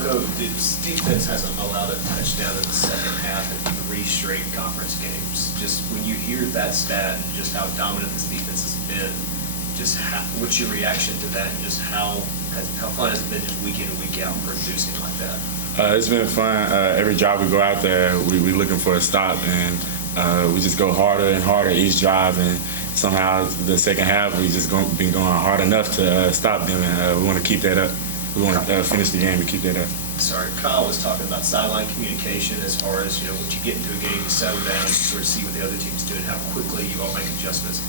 Coco, this defense hasn't allowed a touchdown in the second half in 3 straight conference games. Just when you hear that stat and just how dominant this defense has been, just what's your reaction to that, and just how fun has it been just week in and week out producing like that? It's been fun. Every drive we go out there, we looking for a stop, and we just go harder and harder each drive, and somehow the second half we just been going hard enough to stop them, and we want to keep that up. We want to finish the game and keep that up. Sorry, Kyle was talking about sideline communication as far as, once you get into a game, you settle down, you sort of see what the other team's doing, how quickly you all make adjustments.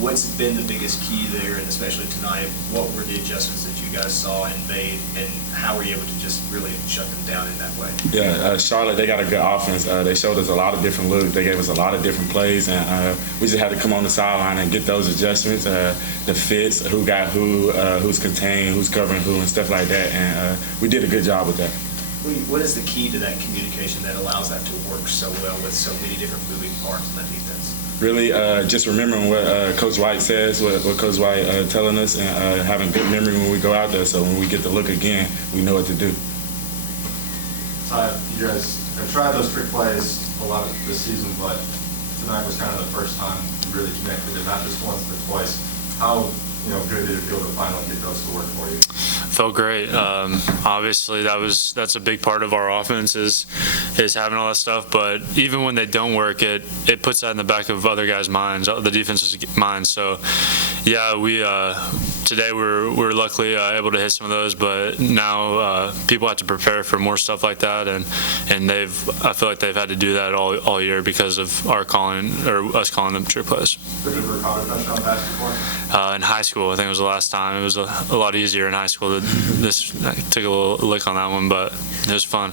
What's been the biggest key there, and especially tonight, what were the adjustments that you guys saw and made, and how were you able to just really shut them down in that way? Yeah, Charlotte, they got a good offense. They showed us a lot of different looks. They gave us a lot of different plays, and we just had to come on the sideline and get those adjustments, the fits, who got who, who's contained, who's covering who, and stuff like that, and we did a good job with that. What is the key to that communication that allows that to work so well with so many different moving parts in that defense? Really, just remembering what Coach White says, what Coach White telling us, and having good memory when we go out there, so when we get to look again, we know what to do. You guys have tried those trick plays a lot this season, but tonight was kind of the first time you really connected, and not just once but twice. How good did it feel to finally get those to work for you? Felt great. Obviously, that's a big part of our offense is having all that stuff. But even when they don't work, it puts that in the back of other guys' minds, the defense's minds. So, yeah, today we're luckily able to hit some of those. But now people have to prepare for more stuff like that, and I feel like they've had to do that all year because of our calling or us calling them trick plays. Have you ever caught a touchdown pass before? In high school, I think it was the last time. It was a lot easier in high school. I took a little lick on that one, but it was fun.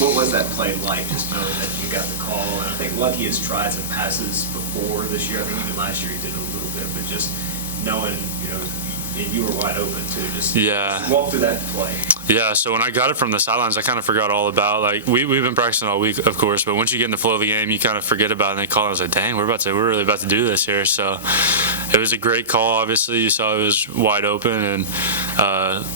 What was that play like, just knowing that you got the call? And I think Lucky has tried some passes before this year. I think even last year he did a little bit, but just knowing, and you were wide open too. Just walk through that play. Yeah, so when I got it from the sidelines, I kind of forgot all about, we've been practicing all week, of course, but once you get in the flow of the game, you kind of forget about it, and they call, and I was like, dang, we're really about to do this here. So it was a great call, obviously. You saw it was wide open, and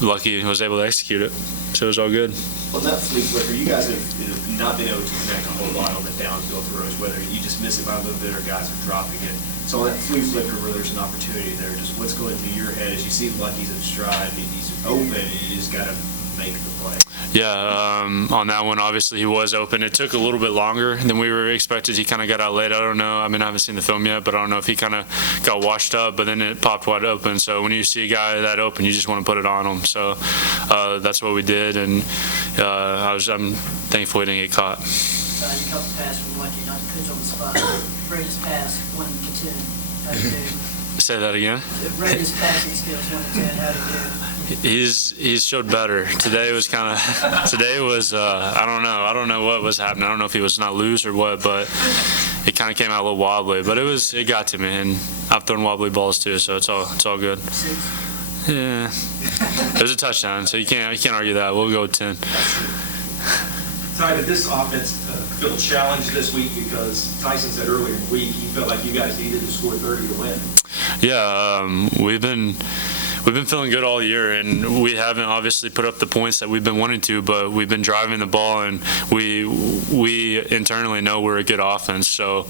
Lucky was able to execute it. So it was all good. Well, that flea flicker, you guys have not been able to connect a whole lot on the downfield throws, whether you just miss it by a little bit or guys are dropping it. So on that flea flicker where there's an opportunity there, just what's going through your head as you see Lucky's in stride, he's open, and you just got to make the play? Yeah, on that one, obviously he was open. It took a little bit longer than we were expected. He kind of got out late. I don't know. I haven't seen the film yet, but I don't know if he kind of got washed up, but then it popped wide open. So when you see a guy that open, you just want to put it on him. So that's what we did, and I'm thankful he didn't get caught. You caught the pass from Lucky, not to put you on the spot. Greatest pass, 1 to 10. How'd you do? Say that again? Greatest passing skills, 1 to 10. How'd you do? He's showed better. Today was I don't know what was happening. I don't know if he was not loose or what, but it kind of came out a little wobbly. But it got to me, and I've thrown wobbly balls too, so it's all good. Yeah, it was a touchdown, so you can't argue that. We'll go with 10. Ty, did this offense feel challenged this week because Tyson said earlier in the week he felt like you guys needed to score 30 to win? Yeah, we've been feeling good all year, and we haven't obviously put up the points that we've been wanting to, but we've been driving the ball, and we internally know we're a good offense. So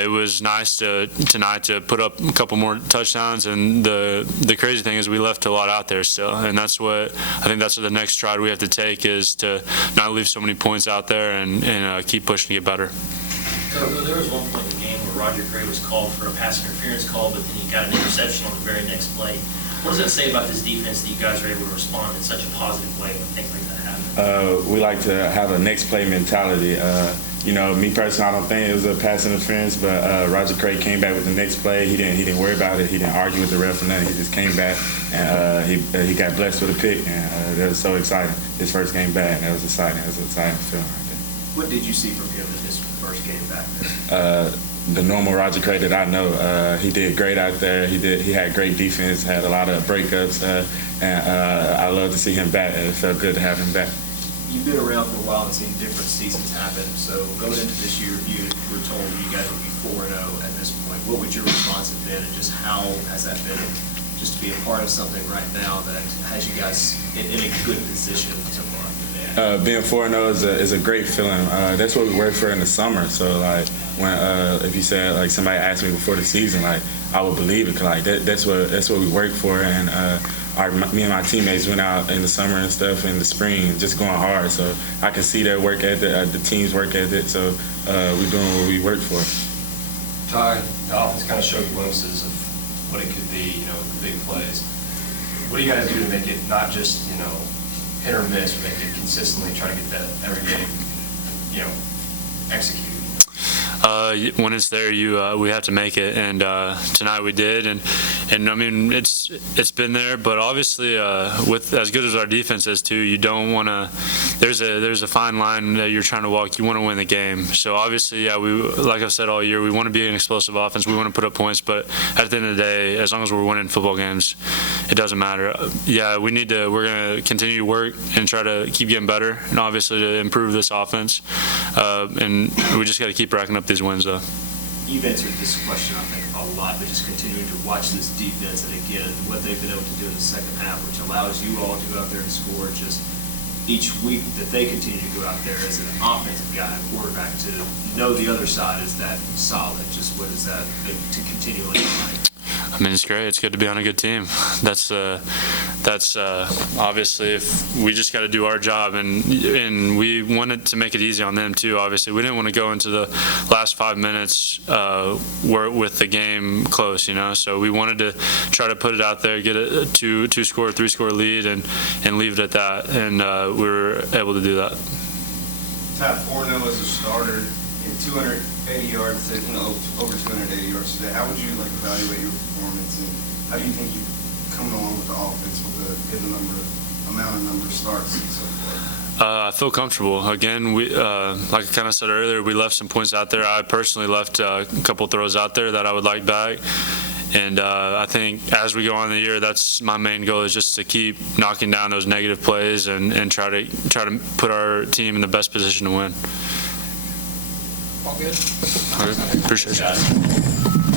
it was nice tonight to put up a couple more touchdowns, and the crazy thing is we left a lot out there still, and that's what the next stride we have to take is to not leave so many points out there and keep pushing to get better. So there was one point in the game where Roger Gray was called for a pass interference call, but then he got an interception on the very next play. What does that say about this defense that you guys are able to respond in such a positive way when things like that happen? We like to have a next play mentality. Me personally, I don't think it was a pass interference, but Roger Craig came back with the next play. He didn't worry about it. He didn't argue with the ref or nothing. He just came back, and he got blessed with a pick, and that was so exciting. His first game back, and that was exciting. It was an exciting feeling right there. What did you see from him in his first game back there? The normal Roger Craig that I know. He did great out there. He had great defense, had a lot of breakups, and I love to see him back. It felt good to have him back. You've been around for a while and seen different seasons happen. So going into this year, you were told you guys would be 4-0 at this point. What would your response have been, and just how has that been? just to be a part of something right now that has you guys in a good position so far? Being 4-0 is a great feeling. That's what we work for in the summer. So like when if you said like somebody asked me before the season, like I would believe it. 'Cause like that's what we work for. And me and my teammates went out in the summer and stuff in the spring, just going hard. So I can see their work ethic, the team's work ethic. So we're doing what we work for. Ty, the offense kind of showed glimpses of what it could be, the big plays. What do you guys do to make it not just, hit or miss, but make it consistently try to get that every game, executed? When it's there, we have to make it, and tonight we did, and I mean it's been there, but obviously with as good as our defense is too, you don't want to. There's a fine line that you're trying to walk. You want to win the game, so obviously, yeah, we like I've said all year, we want to be an explosive offense. We want to put up points, but at the end of the day, as long as we're winning football games, it doesn't matter. Yeah, we're gonna continue to work and try to keep getting better, and obviously to improve this offense, and we just got to keep racking up these wins though. You've answered this question, I think, a lot, but just continuing to watch this defense and again, what they've been able to do in the second half, which allows you all to go out there and score just each week that they continue to go out there as an offensive guy, quarterback, to know the other side is that solid. Just what is that to continually play? I mean, it's great. It's good to be on a good team. That's obviously if we just got to do our job, and we wanted to make it easy on them too. Obviously, we didn't want to go into the last 5 minutes with the game close, So we wanted to try to put it out there, get a 2-score, 3-score lead, and leave it at that. And we were able to do that. Top 4-0 as a starter and 280 yards, over 280 yards today. How would you evaluate your performance, and how do you think you're coming along with the offense with the amount of starts and so forth? I feel comfortable. Again, we like I kind of said earlier, we left some points out there. I personally left a couple throws out there that I would like back. And I think as we go on the year, that's my main goal, is just to keep knocking down those negative plays and try to put our team in the best position to win. All good? All right. Appreciate it.